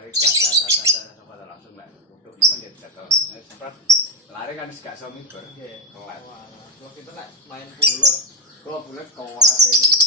lari dah pada langsung lah untuk menit atau sempat lari kan gak iso mikir Nggih. kelas Wah, kalau kita nek main bulat kok bulat kok